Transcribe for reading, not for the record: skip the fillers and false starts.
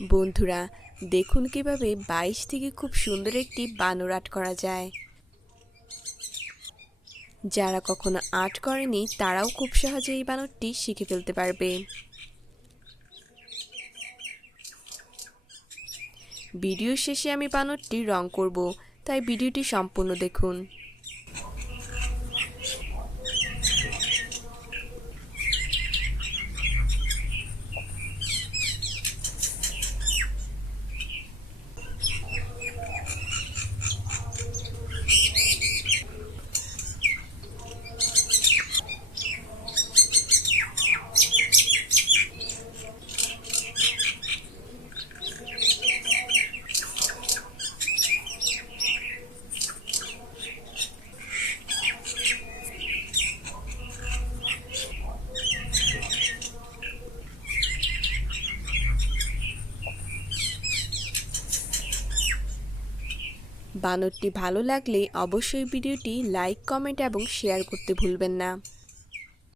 বন্ধুরা, দেখুন কিভাবে 22 থেকে খুব সুন্দর একটি বানর আর্ট করা যায়। যারা কখনো আর্ট করেনি তারাও খুব সহজে এই বানরটি শিখে ফেলতে পারবে। ভিডিও শেষে আমি বানরটি রং করব, তাই ভিডিওটি সম্পূর্ণ দেখুন। বানরটি ভালো লাগলে অবশ্যই ভিডিওটি লাইক, কমেন্ট এবং শেয়ার করতে ভুলবেন না।